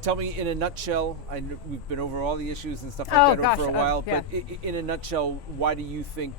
tell me in a nutshell, I know we've been over all the issues and stuff like that for a while, yeah. but in a nutshell, why do you think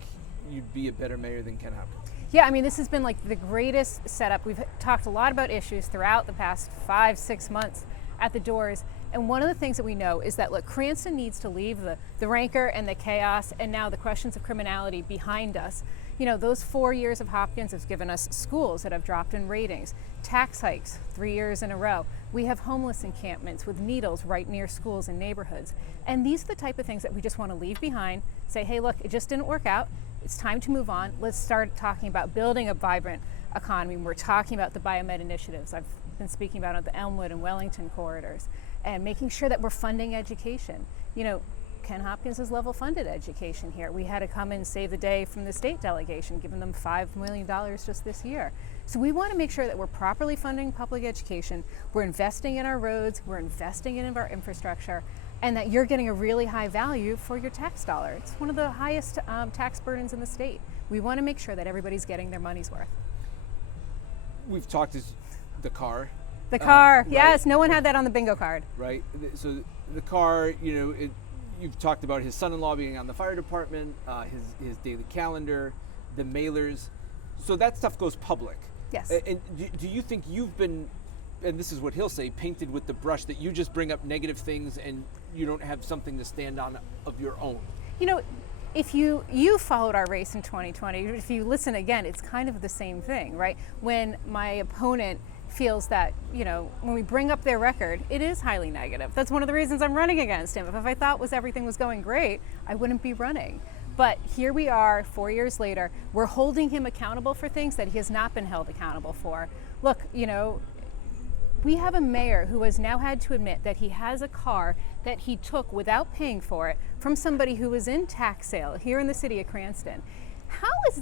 you'd be a better mayor than Ken Hopkins? Yeah, I mean, this has been like the greatest setup. We've talked a lot about issues throughout the past 5-6 months at the doors. And one of the things that we know is that, look, Cranston needs to leave the rancor and the chaos and now the questions of criminality behind us. You know, those 4 years of Hopkins has given us schools that have dropped in ratings, tax hikes 3 years in a row. We have homeless encampments with needles right near schools and neighborhoods. And these are the type of things that we just want to leave behind, say, hey, look, it just didn't work out. It's time to move on. Let's start talking about building a vibrant economy. We're talking about the biomed initiatives I've been speaking about on the Elmwood and Wellington corridors, and making sure that we're funding education. You know, Ken Hopkins has level funded education here. We had to come and save the day from the state delegation, giving them $5 million just this year. So we want to make sure that we're properly funding public education, we're investing in our roads, we're investing in our infrastructure, and that you're getting a really high value for your tax dollar. It's one of the highest tax burdens in the state. We want to make sure that everybody's getting their money's worth. We've talked the car. The car, right? Yes, no one had that on the bingo card. Right, so the car, you know, you've talked about his son-in-law being on the fire department, his daily calendar, the mailers. So that stuff goes public. Yes. And do you think you've been, and this is what he'll say, painted with the brush, that you just bring up negative things and you don't have something to stand on of your own? You know, if you followed our race in 2020, if you listen again, it's kind of the same thing, right? When my opponent feels that, you know, when we bring up their record, it is highly negative. That's one of the reasons I'm running against him. If I thought everything was going great, I wouldn't be running. But here we are, 4 years later, we're holding him accountable for things that he has not been held accountable for. Look, you know, we have a mayor who has now had to admit that he has a car that he took without paying for it from somebody who was in tax sale here in the city of Cranston. How is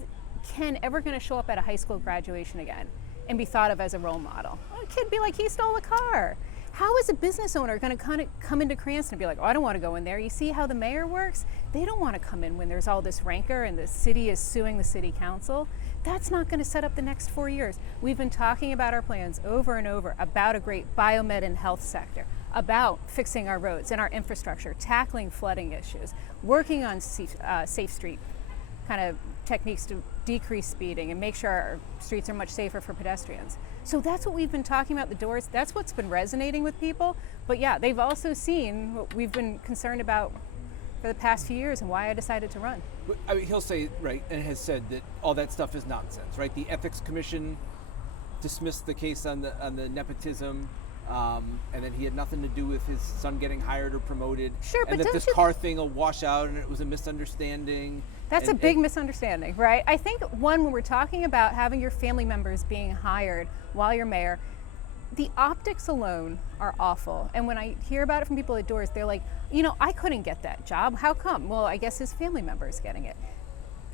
Ken ever going to show up at a high school graduation again and be thought of as a role model? A kid be like, he stole a car. How is a business owner going to come into Cranston and be like, oh, I don't want to go in there? You see how the mayor works? They don't want to come in when there's all this rancor and the city is suing the city council. That's not going to set up the next 4 years. We've been talking about our plans over and over about a great biomed and health sector, about fixing our roads and our infrastructure, tackling flooding issues, working on safe street kind of techniques to decrease speeding and make sure our streets are much safer for pedestrians. So that's what we've been talking about, the doors. That's what's been resonating with people. But yeah, they've also seen what we've been concerned about for the past few years and why I decided to run. I mean, he'll say, right, and has said that all that stuff is nonsense, right? The Ethics Commission dismissed the case on the nepotism, and then he had nothing to do with his son getting hired or promoted. Sure, and but that this car thing will wash out and it was a misunderstanding. That's a big misunderstanding, right? I think, one, when we're talking about having your family members being hired while you're mayor, the optics alone are awful. And when I hear about it from people at doors, they're like, you know, I couldn't get that job. How come? Well, I guess his family member is getting it.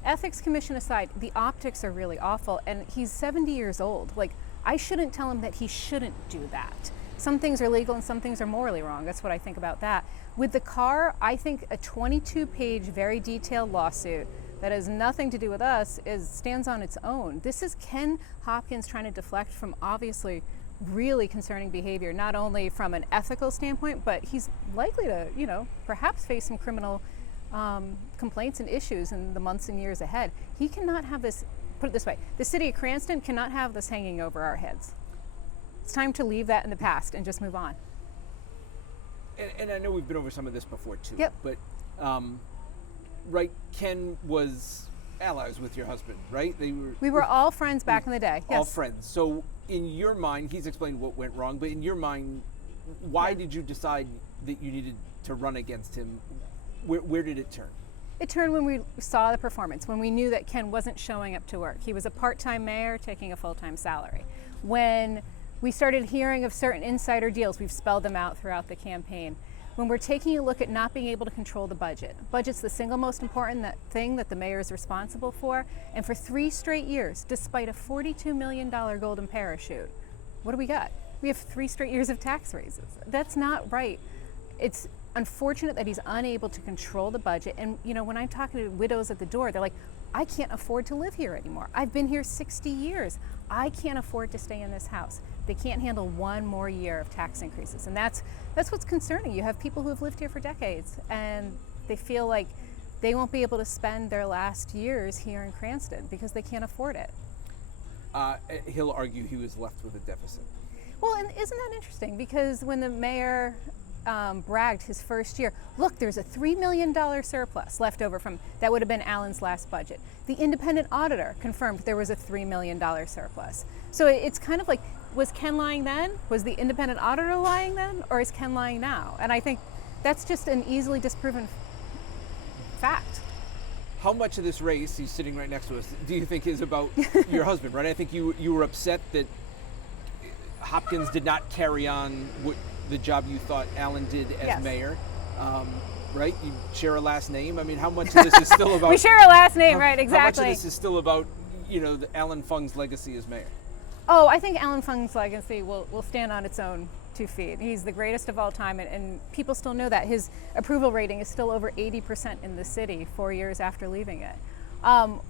Ethics Commission aside, the optics are really awful. And he's 70 years old. Like, I shouldn't tell him that he shouldn't do that. Some things are legal and some things are morally wrong. That's what I think about that. With the car, I think a 22-page, very detailed lawsuit that has nothing to do with us stands on its own. This is Ken Hopkins trying to deflect from obviously really concerning behavior, not only from an ethical standpoint, but he's likely to, you know, perhaps face some criminal complaints and issues in the months and years ahead. He cannot have this, put it this way, the city of Cranston cannot have this hanging over our heads. It's time to leave that in the past and just move on. And I know we've been over some of this before too. Yep. But, right, Ken was allies with your husband, right? We were all friends back in the day. Yes. All friends. So in your mind, he's explained what went wrong, but in your mind, why did you decide that you needed to run against him? Where did it turn? It turned when we saw the performance, when we knew that Ken wasn't showing up to work. He was a part-time mayor taking a full-time salary. When we started hearing of certain insider deals, we've spelled them out throughout the campaign. When we're taking a look at not being able to control the budget. Budget's the single most important thing that the mayor is responsible for. And for 3 straight years, despite a $42 million golden parachute, what do we got? We have 3 straight years of tax raises. That's not right. It's unfortunate that he's unable to control the budget. And you know, when I'm talking to widows at the door, they're like, I can't afford to live here anymore. I've been here 60 years. I can't afford to stay in this house. They can't handle one more year of tax increases. And that's what's concerning. You have people who have lived here for decades, and they feel like they won't be able to spend their last years here in Cranston because they can't afford it. He'll argue he was left with a deficit. Well, and isn't that interesting? Because when the mayor bragged his first year, look, there's a $3 million surplus left over from, that would have been Alan's last budget. The independent auditor confirmed there was a $3 million surplus. So it's kind of like, was Ken lying then? Was the independent auditor lying then? Or is Ken lying now? And I think that's just an easily disproven fact. How much of this race, he's sitting right next to us, do you think is about your husband, right? I think you were upset that Hopkins did not carry on the job you thought Alan did as Yes. mayor, right? You share a last name. I mean, how much of this is still about... We share a last name, right, exactly. How much of this is still about, the Alan Fung's legacy as mayor? Oh, I think Alan Fung's legacy will stand on its own 2 feet. He's the greatest of all time, and people still know that. His approval rating is still over 80% in the city 4 years after leaving it.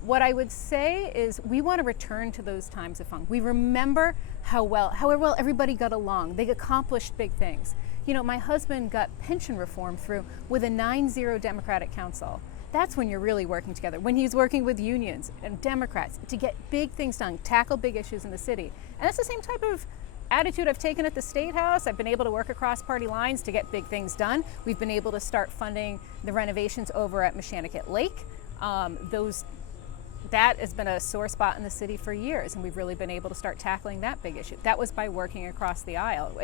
What I would say is we want to return to those times of Fung. We remember how well everybody got along. They accomplished big things. My husband got pension reform through with a 9-0 Democratic council. That's when you're really working together. When he's working with unions and Democrats to get big things done, tackle big issues in the city. And that's the same type of attitude I've taken at the State House. I've been able to work across party lines to get big things done. We've been able to start funding the renovations over at Mashantucket Lake. That has been a sore spot in the city for years, and we've really been able to start tackling that big issue. That was by working across the aisle.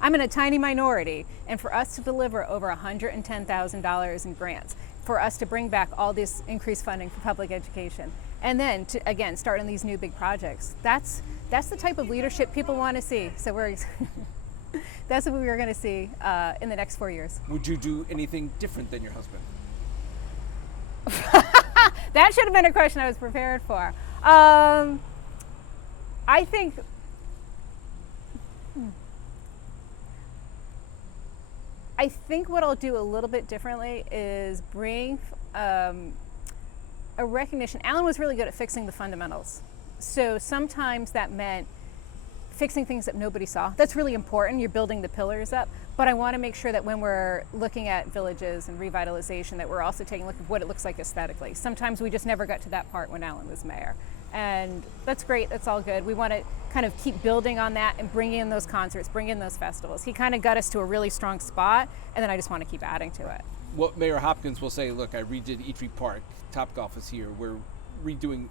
I'm in a tiny minority, and for us to deliver over $110,000 in grants, for us to bring back all this increased funding for public education, and then to, again, start on these new big projects, that's the type of leadership people want to see. So that's what we're going to see in the next 4 years. Would you do anything different than your husband? That should have been a question I was prepared for. I think what I'll do a little bit differently is bring a recognition. Alan was really good at fixing the fundamentals. So sometimes that meant fixing things that nobody saw. That's really important. You're building the pillars up. But I want to make sure that when we're looking at villages and revitalization, that we're also taking a look at what it looks like aesthetically. Sometimes we just never got to that part when Alan was mayor. And that's great. That's all good. We want to kind of keep building on that and bring in those concerts, bring in those festivals. He kind of got us to a really strong spot, and then I just want to keep adding to it. Well, Mayor Hopkins will say, look, I redid Eatree Park. Topgolf is here. We're redoing,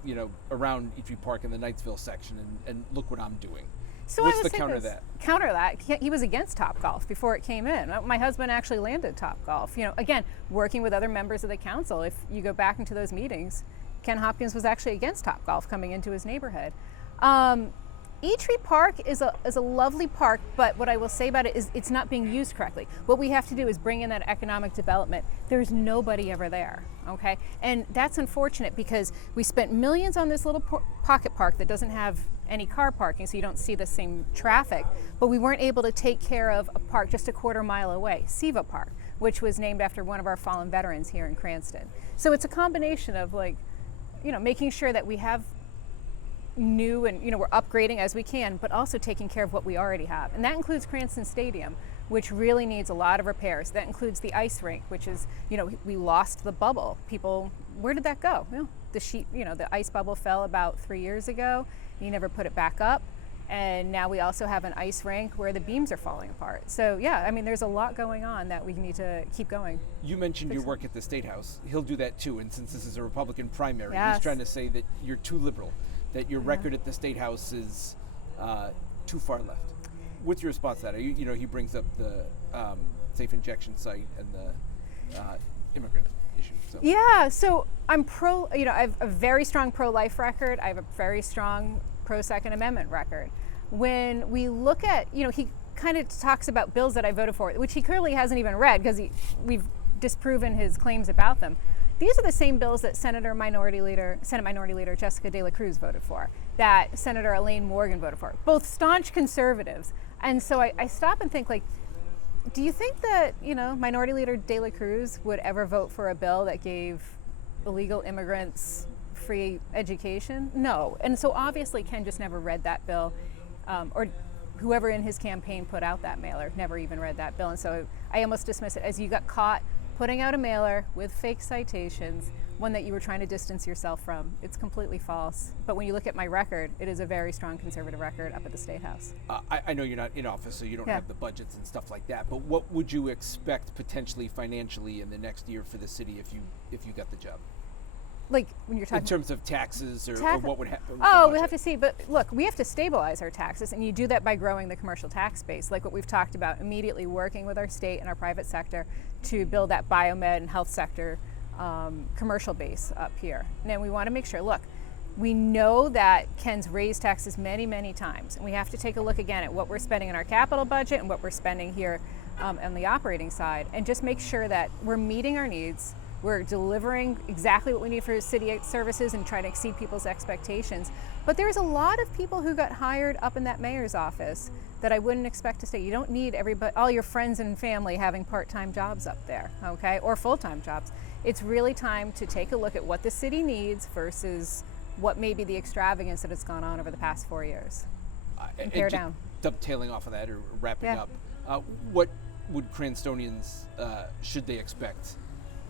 around Eatree Park in the Knightsville section, and look what I'm doing. So what's the counter to that? Counter that, he was against Topgolf before it came in. My husband actually landed Topgolf. Again, working with other members of the council. If you go back into those meetings, Ken Hopkins was actually against Topgolf coming into his neighborhood. Eatree Park is a lovely park, but what I will say about it is it's not being used correctly. What we have to do is bring in that economic development. There's nobody ever there, okay? And that's unfortunate because we spent millions on this little pocket park that doesn't have any car parking, so you don't see the same traffic, but we weren't able to take care of a park just a quarter mile away, Siva Park, which was named after one of our fallen veterans here in Cranston. So it's a combination of making sure that we have new and we're upgrading as we can, but also taking care of what we already have. And that includes Cranston Stadium, which really needs a lot of repairs. That includes the ice rink, which is, we lost the bubble. People, where did that go? The ice bubble fell about 3 years ago. You never put it back up. And now we also have an ice rink where the beams are falling apart. So yeah, there's a lot going on that we need to keep going. You mentioned your work at the State House. He'll do that too, and since this is a Republican primary, Yes. he's trying to say that you're too liberal, that your record at the State House is too far left. What's your response to that? He brings up the safe injection site and the immigrant issue. So. Yeah, so I'm pro, I have a very strong pro-life record. I have a very strong pro-Second Amendment record. When we look at, he kind of talks about bills that I voted for, which he clearly hasn't even read because we've disproven his claims about them. These are the same bills that Senate Minority Leader Jessica De La Cruz voted for, that Senator Elaine Morgan voted for, both staunch conservatives. And so I stop and think, do you think that, Minority Leader De La Cruz would ever vote for a bill that gave illegal immigrants free education? No. And so obviously Ken just never read that bill, or whoever in his campaign put out that mailer never even read that bill. And so I almost dismiss it as you got caught putting out a mailer with fake citations, one that you were trying to distance yourself from. It's completely false. But when you look at my record, it is a very strong conservative record up at the State House. I know you're not in office, so you don't have the budgets and stuff like that, but what would you expect potentially financially in the next year for the city if you got the job? Like when you're talking in terms of taxes or what would happen? Oh, we have to see. But look, we have to stabilize our taxes, and you do that by growing the commercial tax base, like what we've talked about, immediately working with our state and our private sector to build that biomed and health sector commercial base up here. And then we want to make sure, look, we know that Ken's raised taxes many, many times, and we have to take a look again at what we're spending in our capital budget and what we're spending here on the operating side, and just make sure that we're meeting our needs. We're delivering exactly what we need for city services and trying to exceed people's expectations. But there's a lot of people who got hired up in that mayor's office that I wouldn't expect to stay. You don't need all your friends and family having part-time jobs up there, okay, or full-time jobs. It's really time to take a look at what the city needs versus what may be the extravagance that has gone on over the past 4 years. And pare down. Dovetailing off of that or wrapping up, what would Cranstonians, should they expect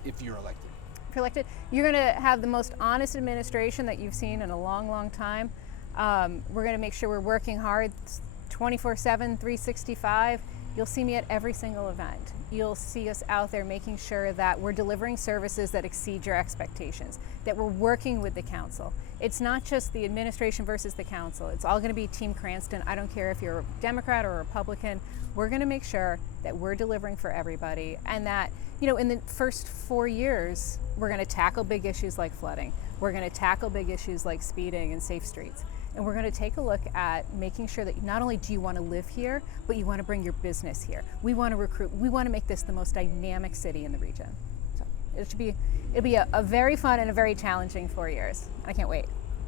if you're elected? If you're elected, you're going to have the most honest administration that you've seen in a long, long time. We're going to make sure we're working hard 24/7, 365. You'll see me at every single event. You'll see us out there making sure that we're delivering services that exceed your expectations, that we're working with the council. It's not just the administration versus the council. It's all going to be Team Cranston. I don't care if you're a Democrat or a Republican. We're going to make sure that we're delivering for everybody, and that, you know, in the first 4 years, we're going to tackle big issues like flooding. We're going to tackle big issues like speeding and safe streets. And we're going to take a look at making sure that not only do you want to live here, but you want to bring your business here. We want to recruit. We want to make this the most dynamic city in the region. So it'll be a very fun and a very challenging 4 years. I can't wait.